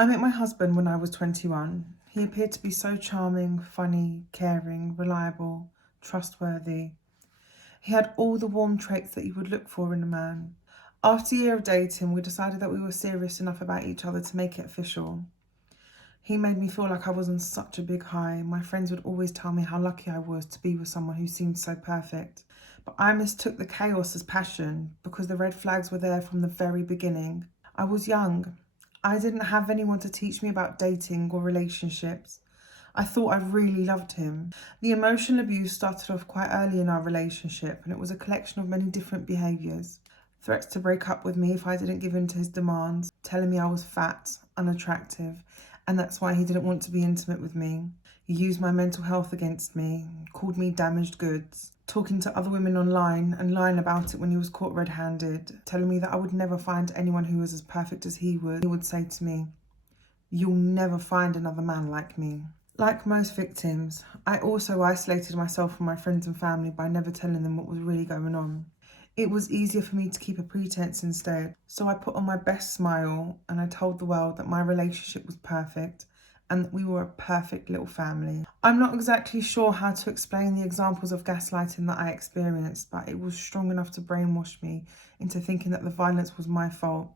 I met my husband when I was 21. He appeared to be so charming, funny, caring, reliable, trustworthy. He had all the warm traits that you would look for in a man. After a year of dating, we decided that we were serious enough about each other to make it official. He made me feel like I was on such a big high. My friends would always tell me how lucky I was to be with someone who seemed so perfect. But I mistook the chaos as passion because the red flags were there from the very beginning. I was young. I didn't have anyone to teach me about dating or relationships. I thought I really loved him. The emotional abuse started off quite early in our relationship, and it was a collection of many different behaviours. Threats to break up with me if I didn't give in to his demands, telling me I was fat, unattractive, and that's why he didn't want to be intimate with me. He used my mental health against me, called me damaged goods, talking to other women online and lying about it when he was caught red-handed, telling me that I would never find anyone who was as perfect as he was. He would say to me, "You'll never find another man like me." Like most victims, I also isolated myself from my friends and family by never telling them what was really going on. It was easier for me to keep a pretense instead, so I put on my best smile and I told the world that my relationship was perfect and that we were a perfect little family. I'm not exactly sure how to explain the examples of gaslighting that I experienced, but it was strong enough to brainwash me into thinking that the violence was my fault,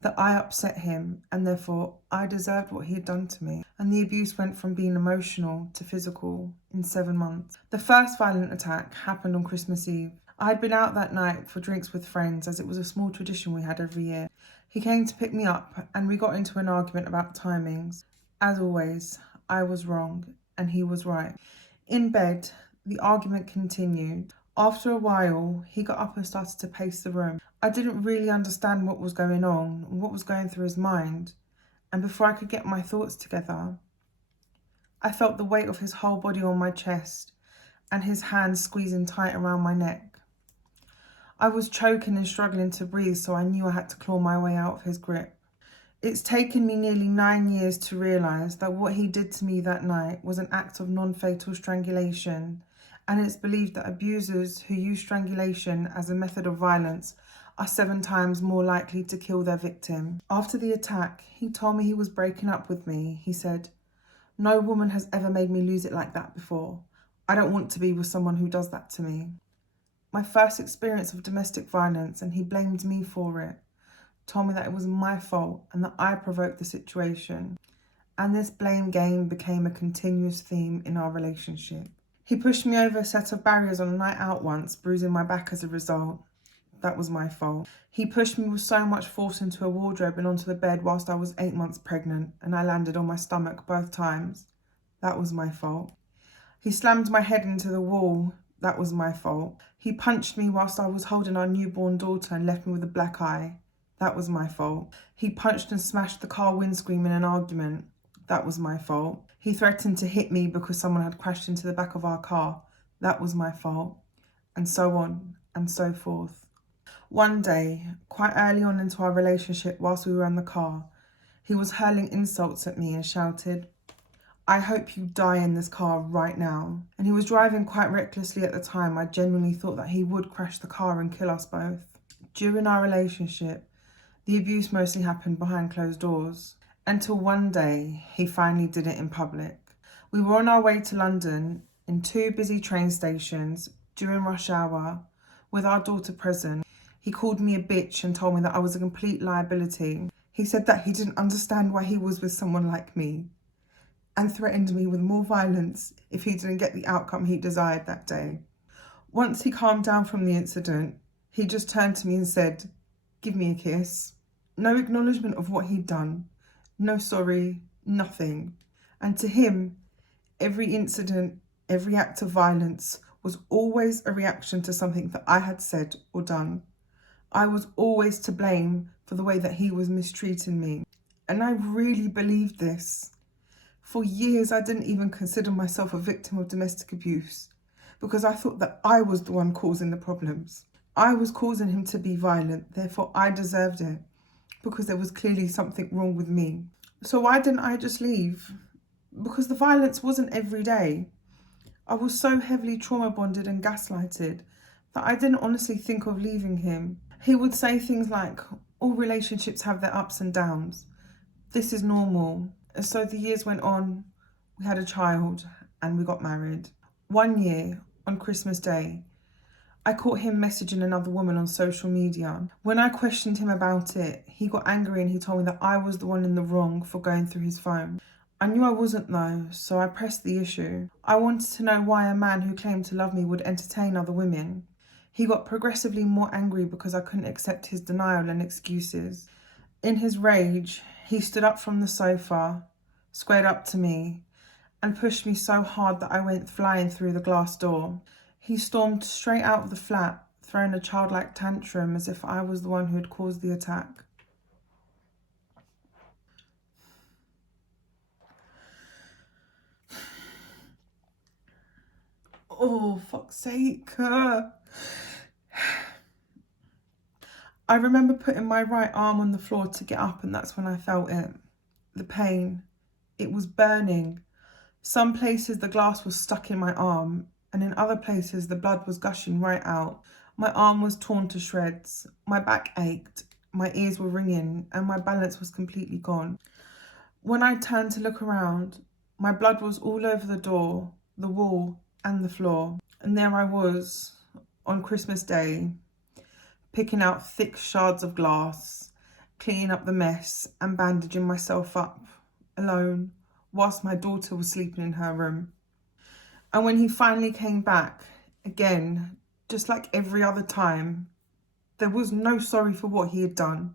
that I upset him and therefore I deserved what he had done to me. And the abuse went from being emotional to physical in 7 months. The first violent attack happened on Christmas Eve. I had been out that night for drinks with friends, as it was a small tradition we had every year. He came to pick me up and we got into an argument about timings. As always, I was wrong and he was right. In bed, the argument continued. After a while, he got up and started to pace the room. I didn't really understand what was going on, what was going through his mind. And before I could get my thoughts together, I felt the weight of his whole body on my chest and his hands squeezing tight around my neck. I was choking and struggling to breathe, so I knew I had to claw my way out of his grip. It's taken me nearly 9 years to realise that what he did to me that night was an act of non-fatal strangulation, and it's believed that abusers who use strangulation as a method of violence are 7 times more likely to kill their victim. After the attack, he told me he was breaking up with me. He said, "No woman has ever made me lose it like that before. I don't want to be with someone who does that to me." My first experience of domestic violence, and he blamed me for it. Told me that it was my fault and that I provoked the situation. And this blame game became a continuous theme in our relationship. He pushed me over a set of barriers on a night out once, bruising my back as a result. That was my fault. He pushed me with so much force into a wardrobe and onto the bed whilst I was 8 months pregnant, and I landed on my stomach both times. That was my fault. He slammed my head into the wall. That was my fault. He punched me whilst I was holding our newborn daughter and left me with a black eye. That was my fault. He punched and smashed the car windscreen in an argument. That was my fault. He threatened to hit me because someone had crashed into the back of our car. That was my fault. And so on and so forth. One day, quite early on into our relationship, whilst we were in the car, he was hurling insults at me and shouted, "I hope you die in this car right now." And he was driving quite recklessly at the time. I genuinely thought that he would crash the car and kill us both. During our relationship, the abuse mostly happened behind closed doors, until one day he finally did it in public. We were on our way to London in 2 busy train stations during rush hour with our daughter present. He called me a bitch and told me that I was a complete liability. He said that he didn't understand why he was with someone like me, and threatened me with more violence if he didn't get the outcome he desired that day. Once he calmed down from the incident, he just turned to me and said, "Give me a kiss." No acknowledgement of what he'd done, no sorry, nothing. And to him, every incident, every act of violence was always a reaction to something that I had said or done. I was always to blame for the way that he was mistreating me. And I really believed this. For years, I didn't even consider myself a victim of domestic abuse because I thought that I was the one causing the problems. I was causing him to be violent, therefore I deserved it because there was clearly something wrong with me. So why didn't I just leave? Because the violence wasn't every day. I was so heavily trauma bonded and gaslighted that I didn't honestly think of leaving him. He would say things like, "All relationships have their ups and downs. This is normal. And so the years went on, we had a child and we got married. One year, on Christmas Day, I caught him messaging another woman on social media. When I questioned him about it, he got angry and he told me that I was the one in the wrong for going through his phone. I knew I wasn't though, so I pressed the issue. I wanted to know why a man who claimed to love me would entertain other women. He got progressively more angry because I couldn't accept his denial and excuses. In his rage, he stood up from the sofa, squared up to me, and pushed me so hard that I went flying through the glass door. He stormed straight out of the flat, throwing a childlike tantrum as if I was the one who had caused the attack. Oh, fuck's sake. I remember putting my right arm on the floor to get up, and that's when I felt it. The pain. It was burning. Some places the glass was stuck in my arm, and in other places the blood was gushing right out. My arm was torn to shreds, my back ached, my ears were ringing, and my balance was completely gone. When I turned to look around, my blood was all over the door, the wall, and the floor. And there I was, on Christmas Day, picking out thick shards of glass, cleaning up the mess, and bandaging myself up, alone, whilst my daughter was sleeping in her room. And when he finally came back, again, just like every other time, there was no sorry for what he had done.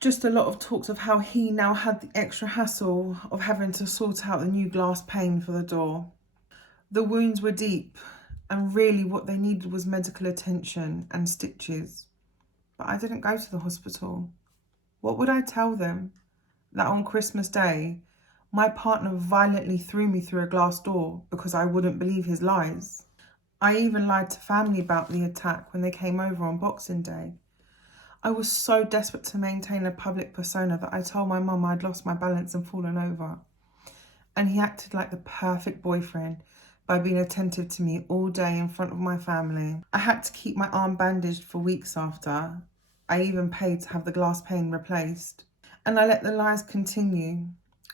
Just a lot of talks of how he now had the extra hassle of having to sort out the new glass pane for the door. The wounds were deep, and really what they needed was medical attention and stitches. But I didn't go to the hospital. What would I tell them? That on Christmas Day, my partner violently threw me through a glass door because I wouldn't believe his lies. I even lied to family about the attack when they came over on Boxing Day. I was so desperate to maintain a public persona that I told my mum I'd lost my balance and fallen over. And he acted like the perfect boyfriend by being attentive to me all day in front of my family. I had to keep my arm bandaged for weeks after. I even paid to have the glass pane replaced. And I let the lies continue.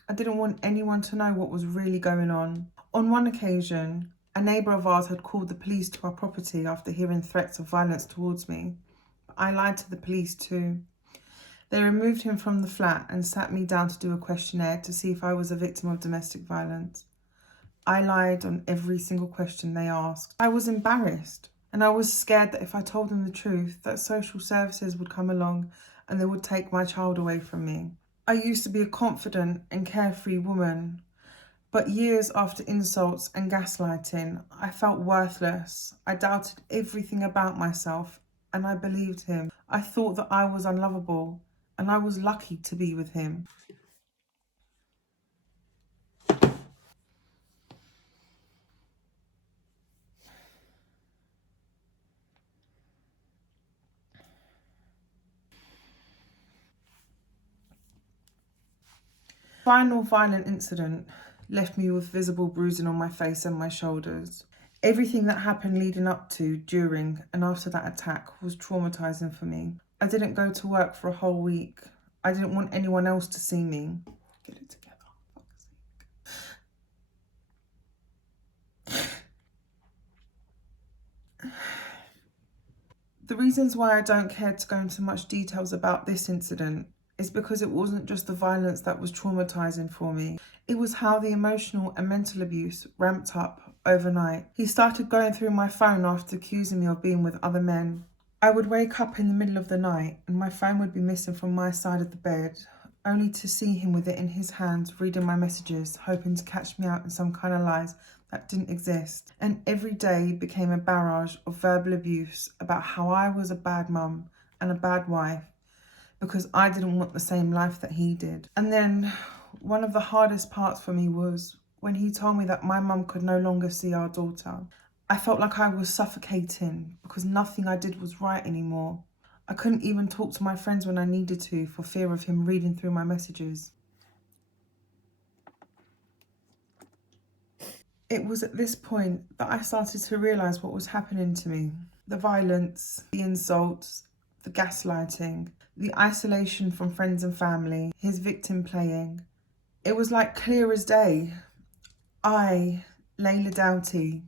I didn't want anyone to know what was really going on. On one occasion, a neighbour of ours had called the police to our property after hearing threats of violence towards me. I lied to the police too. They removed him from the flat and sat me down to do a questionnaire to see if I was a victim of domestic violence. I lied on every single question they asked. I was embarrassed, and I was scared that if I told them the truth, that social services would come along and they would take my child away from me. I used to be a confident and carefree woman, but years after insults and gaslighting, I felt worthless. I doubted everything about myself, and I believed him. I thought that I was unlovable, and I was lucky to be with him. Final violent incident left me with visible bruising on my face and my shoulders. Everything that happened leading up to, during, and after that attack was traumatizing for me. I didn't go to work for a whole week. I didn't want anyone else to see me. Get it together. The reasons why I don't care to go into much details about this incident is because it wasn't just the violence that was traumatizing for me. It was how the emotional and mental abuse ramped up overnight. He started going through my phone after accusing me of being with other men. I would wake up in the middle of the night and my phone would be missing from my side of the bed, only to see him with it in his hands reading my messages, hoping to catch me out in some kind of lies that didn't exist. And every day became a barrage of verbal abuse about how I was a bad mum and a bad wife because I didn't want the same life that he did. And then one of the hardest parts for me was when he told me that my mum could no longer see our daughter. I felt like I was suffocating because nothing I did was right anymore. I couldn't even talk to my friends when I needed to for fear of him reading through my messages. It was at this point that I started to realise what was happening to me. The violence, the insults, the gaslighting, the isolation from friends and family, his victim playing. It was like clear as day. I, Lejla Doughty,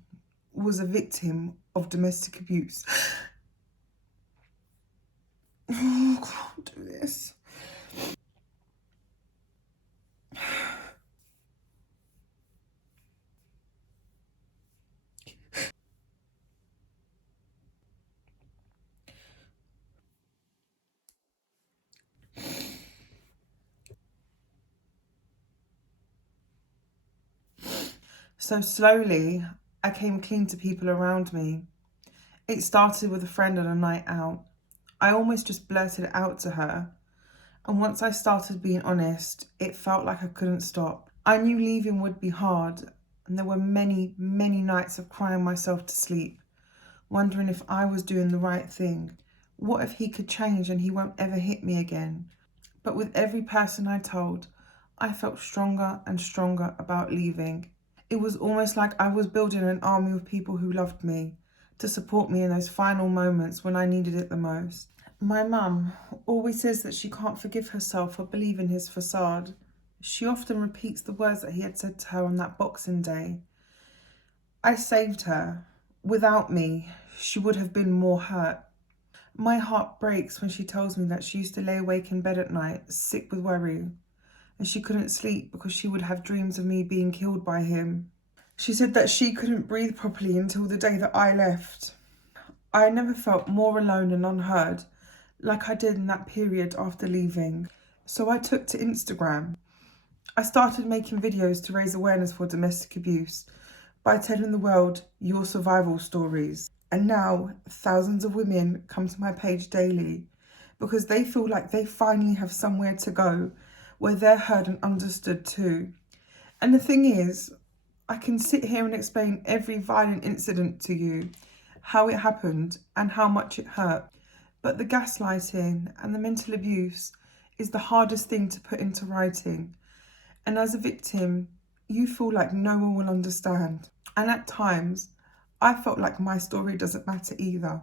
was a victim of domestic abuse. Oh, I can't do this. So slowly, I came clean to people around me. It started with a friend on a night out. I almost just blurted it out to her. And once I started being honest, it felt like I couldn't stop. I knew leaving would be hard, and there were many, many nights of crying myself to sleep, wondering if I was doing the right thing. What if he could change and he won't ever hit me again? But with every person I told, I felt stronger and stronger about leaving. It was almost like I was building an army of people who loved me, to support me in those final moments when I needed it the most. My mum always says that she can't forgive herself for believing his facade. She often repeats the words that he had said to her on that Boxing Day. I saved her. Without me, she would have been more hurt. My heart breaks when she tells me that she used to lay awake in bed at night, sick with worry, and she couldn't sleep because she would have dreams of me being killed by him. She said that she couldn't breathe properly until the day that I left. I never felt more alone and unheard like I did in that period after leaving. So I took to Instagram. I started making videos to raise awareness for domestic abuse by telling the world your survival stories. And now thousands of women come to my page daily because they feel like they finally have somewhere to go where they're heard and understood too. And the thing is, I can sit here and explain every violent incident to you, how it happened and how much it hurt. But the gaslighting and the mental abuse is the hardest thing to put into writing. And as a victim, you feel like no one will understand. And at times, I felt like my story doesn't matter either,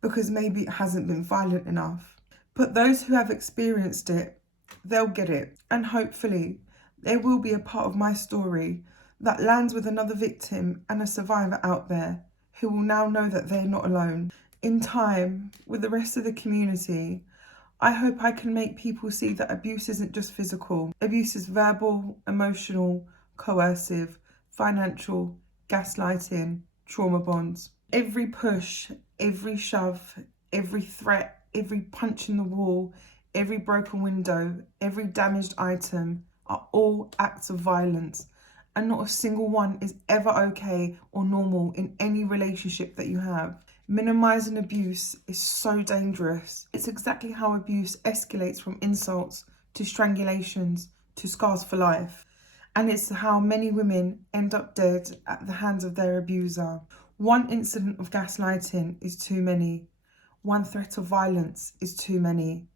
because maybe it hasn't been violent enough. But those who have experienced it, they'll get it. And hopefully, there will be a part of my story that lands with another victim and a survivor out there who will now know that they're not alone. In time, with the rest of the community, I hope I can make people see that abuse isn't just physical. Abuse is verbal, emotional, coercive, financial, gaslighting, trauma bonds. Every push, every shove, every threat, every punch in the wall, every broken window, every damaged item are all acts of violence. And not a single one is ever okay or normal in any relationship that you have. Minimizing abuse is so dangerous. It's exactly how abuse escalates from insults to strangulations to scars for life. And it's how many women end up dead at the hands of their abuser. One incident of gaslighting is too many. One threat of violence is too many.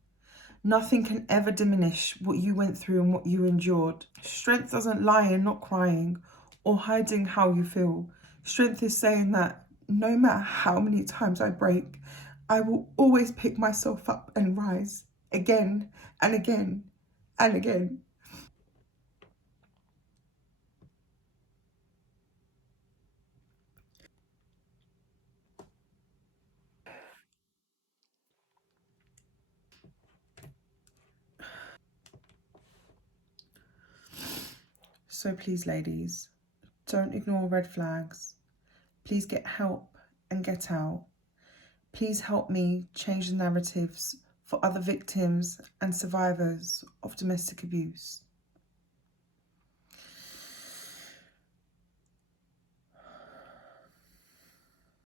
Nothing can ever diminish what you went through and what you endured. Strength doesn't lie in not crying or hiding how you feel. Strength is saying that no matter how many times I break, I will always pick myself up and rise again and again and again. So please, ladies, don't ignore red flags. Please get help and get out. Please help me change the narratives for other victims and survivors of domestic abuse.